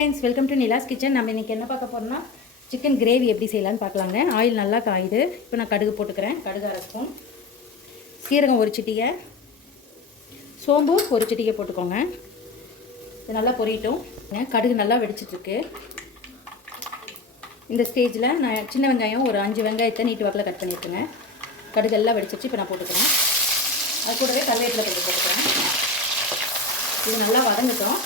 Friends, welcome to Nila's kitchen. நம்ம இன்றைக்கி என்ன பார்க்க போகிறோம்னா சிக்கன் கிரேவி எப்படி செய்யலான்னு பார்க்கலாங்க. ஆயில் நல்லா காயுது. இப்போ நான் கடுகு போட்டுக்கிறேன். கடுகு 1/2 ஸ்பூன், சீரகம் 1 சிட்டிகை, சோம்பு 1 சிட்டிகை போட்டுக்கோங்க. இது நல்லா பொரியட்டும். கடுகு நல்லா வெடிச்சிட்ருக்கு. இந்த ஸ்டேஜில் நான் சின்ன வெங்காயம் ஒரு 5 வெங்காயத்தை நீட்டு வாக்கில் கட் பண்ணியிருக்கேங்க. கடுகு எல்லாம் வெடிச்சிச்சு. இப்போ நான் போட்டுக்கிறேன். அது கூடவே கருவேப்பிலை போட்டுக்கிறேன். இது நல்லா வதங்கட்டும்.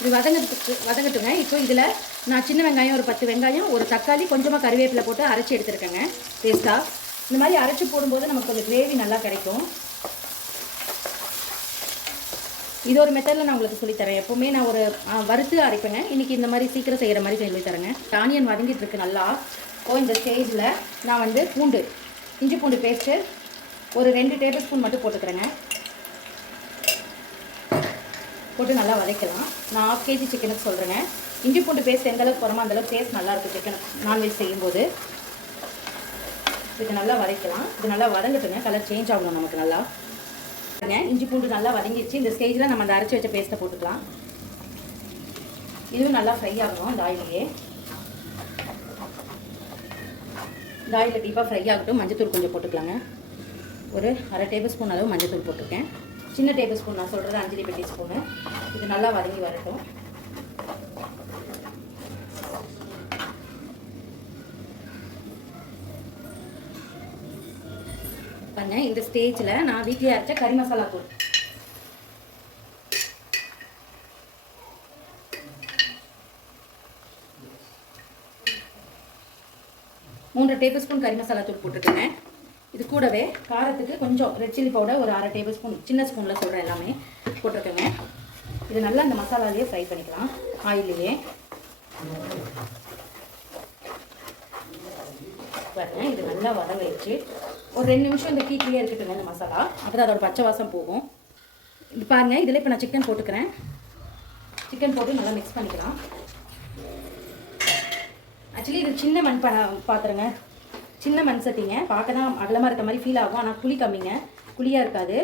இது வதங்கட்டுங்க. இப்போ இதில் நான் சின்ன வெங்காயம் ஒரு 10 வெங்காயம், ஒரு தக்காளி, கொஞ்சமாக கருவேப்பிலை போட்டு அரைச்சி எடுத்துருக்கேங்க. டேஸ்ட்டாக இந்த மாதிரி அரைச்சி போடும்போது நமக்கு கொஞ்சம் கிரேவி நல்லா கிடைக்கும். இது ஒரு மெத்தடில் நான் உங்களுக்கு சொல்லித்தரேன். எப்போவுமே நான் ஒரு வறுத்து அரைப்பேங்க. இன்றைக்கி இந்த மாதிரி சீக்கிரம் செய்கிற மாதிரி சொல்லித்தரேங்க. ஆனியன் வதங்கிட்டு இருக்கு நல்லா. இப்போ இந்த ஸ்டேஜில் நான் இஞ்சி பூண்டு பேஸ்ட்டு ஒரு 2 டேபிள் ஸ்பூன் மட்டும் போட்டுக்கிறேங்க. போட்டு நல்லா வதக்கலாம். நான் 1/2 kg சிக்கனுக்கு சொல்கிறேங்க. இஞ்சி பூண்டு பேஸ்ட் எந்தளவுக்கு போகிறோமோ அந்தளவுக்கு டேஸ்ட் நல்லாயிருக்கும் சிக்கன் நான்வெஜ் செய்யும்போது. இது நல்லா வதக்கலாம். இது நல்லா வதங்கட்டுங்க. கலர் சேஞ்ச் ஆகணும் நமக்கு நல்லா. இஞ்சி பூண்டு நல்லா வதங்கிடுச்சு. இந்த ஸ்டேஜில் நம்ம அந்த அரைச்சி வச்ச பேஸ்ட்டை போட்டுக்கலாம். இதுவும் நல்லா ஃப்ரை ஆகணும். இந்த ஆயிலையே இந்த ஆயிலில் டீப்பாக ஃப்ரை ஆகட்டும். மஞ்சத்தூள் கொஞ்சம் போட்டுக்கலாங்க. ஒரு 1/2 டேபிள் ஸ்பூன் அளவு மஞ்சத்தூள் போட்டிருக்கேன். சின்ன டேபிள் ஸ்பூன் நான் சொல்கிறது 5 பெட்டி ஸ்பூனு. இது நல்லா வதங்கி வரட்டும். பாருங்க, இந்த ஸ்டேஜில் நான் வீட்டிலே அரைச்ச கறி மசாலா தூள் 3 டேபிள் ஸ்பூன் கறி மசாலா தூள் போட்டுருக்கேங்க. இது கூடவே காரத்துக்கு கொஞ்சம் ரெட் சில்லி பவுடர் ஒரு 1/2 டேபிள் ஸ்பூன், சின்ன ஸ்பூனில் சொல்கிறேன், எல்லாமே போட்டிருக்கேங்க. இது நல்லா அந்த மசாலாலேயே ஃப்ரை பண்ணிக்கலாம் ஆயிலே. பாருங்க, இது நல்லா வதங்கிடுச்சு. ஒரு 2 நிமிஷம் இந்த கீக்கிலே இருக்கட்டுங்க இந்த மசாலா. அப்போ தான் அதோட பச்சை வாசம் போகும். இது பாருங்கள், இதில் இப்போ நான் சிக்கன் போட்டுக்கிறேன். சிக்கன் போட்டு நல்லா மிக்ஸ் பண்ணிக்கலாம். ஆக்சுவலி இது சின்ன மண் பாத்திரங்க, சின்ன மண் சட்டிங்க. பார்க்க தான் அகலமாக இருக்க மாதிரி ஃபீல் ஆகும். ஆனால் குழி கம்மிங்க, குழியாக இருக்காது.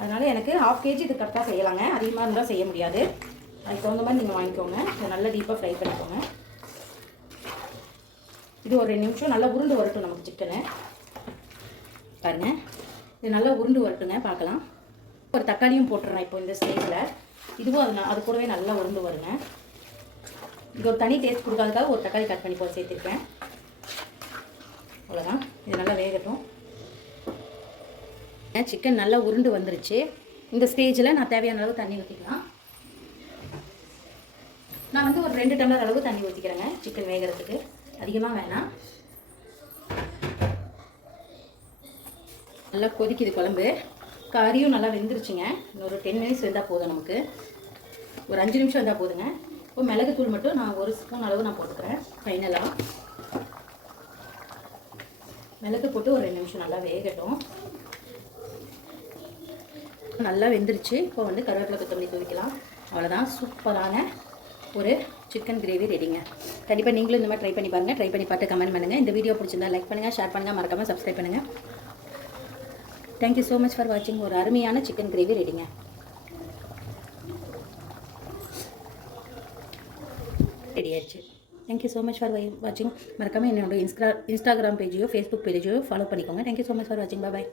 அதனால் எனக்கு 1/2 kg இது கரெக்டாக செய்யலாங்க. அதிகமாக இருந்தால் செய்ய முடியாது. அதுக்கு தகுந்த மாதிரி நீங்கள் வாங்கிக்கோங்க. இதை நல்லா டீப்பாக ஃப்ரை பண்ணிக்கோங்க. இது ஒரு 2 நிமிஷம் நல்லா உருண்டு வரட்டும் நமக்கு சிக்கனு. பாருங்கள், இது நல்லா உருண்டு வரட்டுங்க. பார்க்கலாம். ஒரு தக்காளியும் போட்டுடுறேன் இப்போ இந்த ஸ்டேஜில். இதுவும் அது கூடவே நல்லா உருண்டு வருங்க. இது ஒரு தனி டேஸ்ட் கொடுக்காததுக்காக ஒரு தக்காளி கட் பண்ணி போட்டு சேர்த்துருக்கேன். அவ்வளோதான். இது நல்லா வேகட்டும். சிக்கன் நல்லா உருண்டு வந்துருச்சு. இந்த ஸ்டேஜில் நான் தேவையான அளவு தண்ணி ஊற்றிக்கலாம். நான் ஒரு 2 டம்ளர் அளவு தண்ணி ஊற்றிக்கிறேங்க சிக்கன் வேகிறதுக்கு. அதிகமாக வேணாம். நல்லா கொதிக்குது குழம்பு. கறியும் நல்லா வெந்துருச்சுங்க. ஒரு 10 மினிட்ஸ் வெந்தால் போதும் நமக்கு. ஒரு 5 நிமிஷம் வெந்தால் போதுங்க. இப்போ மிளகுத்தூள் மட்டும் நான் 1 ஸ்பூன் அளவு நான் போட்டுக்கிறேன். ஃபைனலாக மிளகு போட்டு ஒரு 2 நிமிஷம் நல்லா வேகட்டும். நல்லா வெந்துருச்சு. இப்போ கருவேப்பிலை கொத்தமல்லி தூவிக்கலாம். அவ்வளோதான். சூப்பரான ஒரு சிக்கன் கிரேவி ரெடிங்க. கண்டிப்பாக நீங்களும் இந்த மாதிரி ட்ரை பண்ணி பாருங்கள். ட்ரை பண்ணி பார்த்து கமெண்ட் பண்ணுங்கள். இந்த வீடியோ பிடிச்சிருந்தா லைக் பண்ணுங்கள், ஷேர் பண்ணுங்கள், மறக்காமல் சப்ஸ்கிரைப் பண்ணுங்கள். தேங்க்யூ ஸோ மச் ஃபார் வாட்சிங். ஒரு அருமையான சிக்கன் கிரேவி ரெடிங்க. ரெடி ஆயிடுச்சு. தேங்க்யூ ஸோ மச் ஃபார் வாட்சிங். மறக்காமல் என்னோட இன்ஸ்டாகிராம் பேஜையோ ஃபேஸ்புக் பேஜையோ ஃபாலோ பண்ணிக்கோங்க. தேங்க்யூ ஸோ மச் ஃபார் வாட்சிங். பாய்.